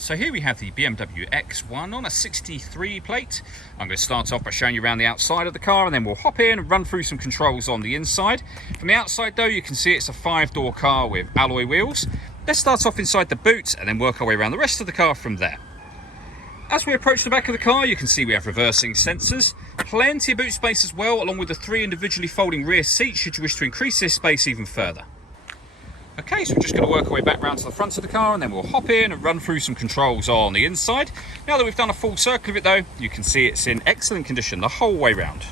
So here we have the BMW X1 on a 63 plate. I'm going to start off by showing you around the outside of the car, and then we'll hop in and run through some controls on the inside. From the outside though, you can see it's a 5-door car with alloy wheels. Let's start off inside the boot and then work our way around the rest of the car from there. As we approach the back of the car, you can see we have reversing sensors, plenty of boot space as well, along with the 3 individually folding rear seats should you wish to increase this space even further. Okay, so we're just going to work our way back round to the front of the car, and then we'll hop in and run through some controls on the inside. Now that we've done a full circle of it though, you can see it's in excellent condition the whole way round.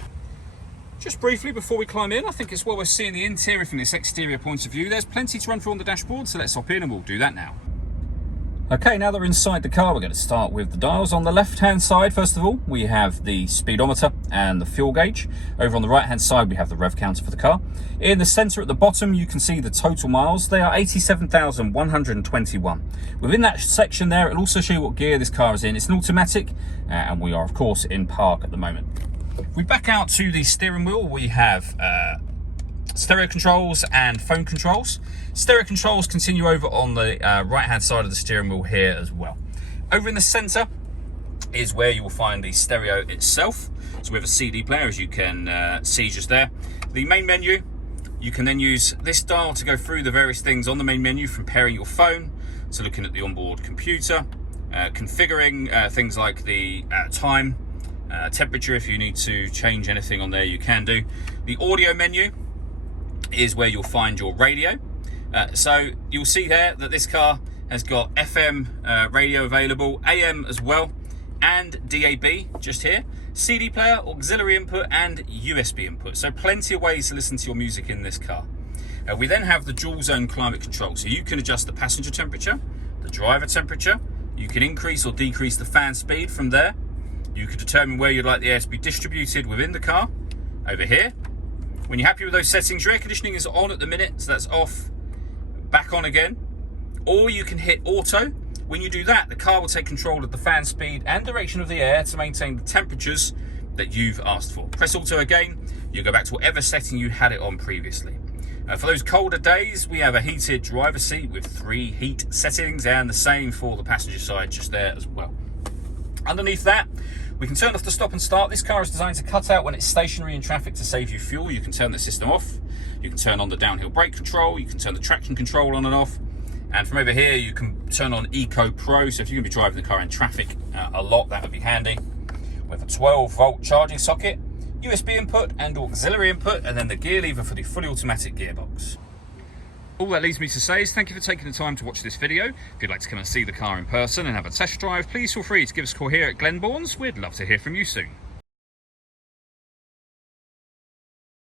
Just briefly before we climb in, I think it's well worth seeing the interior from this exterior point of view. There's plenty to run through on the dashboard, so let's hop in and we'll do that now. Okay, now that we're inside the car, we're going to start with the dials. On the left-hand side, first of all, we have the speedometer and the fuel gauge. Over on the right-hand side, we have the rev counter for the car. In the centre at the bottom, you can see the total miles. They are 87,121. Within that section there, it'll also show you what gear this car is in. It's an automatic, and we are, of course, in park at the moment. If we back out to the steering wheel, we have stereo controls and phone controls. Stereo controls continue over on the right hand side of the steering wheel here as well. Over in the center is where you will find the stereo itself. So we have a CD player, as you can see just there. The main menu, you can then use this dial to go through the various things on the main menu, from pairing your phone to looking at the onboard computer, configuring things like the time, temperature. If you need to change anything on there, you can do. The audio menu is where you'll find your radio. So you'll see there that this car has got FM radio available, AM as well, and DAB just here. CD player, auxiliary input, and USB input. So plenty of ways to listen to your music in this car. We then have the dual zone climate control. So you can adjust the passenger temperature, the driver temperature. You can increase or decrease the fan speed from there. You can determine where you'd like the air to be distributed within the car, over here. When you're happy with those settings, your air conditioning is on at the minute, so that's off, back on again. Or you can hit auto. When you do that, the car will take control of the fan speed and direction of the air to maintain the temperatures that you've asked for. Press auto again, you go back to whatever setting you had it on previously. For those colder days, we have a heated driver's seat with 3 heat settings, and the same for the passenger side just there as well. Underneath that, we can turn off the stop and start. This car is designed to cut out when it's stationary in traffic to save you fuel. You can turn the system off. You can turn on the downhill brake control. You can turn the traction control on and off. And from over here, you can turn on Eco Pro. So if you're going to be driving the car in traffic a lot, that would be handy. With a 12-volt charging socket, USB input and auxiliary input, and then the gear lever for the fully automatic gearbox. All that leaves me to say is thank you for taking the time to watch this video. If you'd like to come and see the car in person and have a test drive, please feel free to give us a call here at Glenbourne's. We'd love to hear from you soon.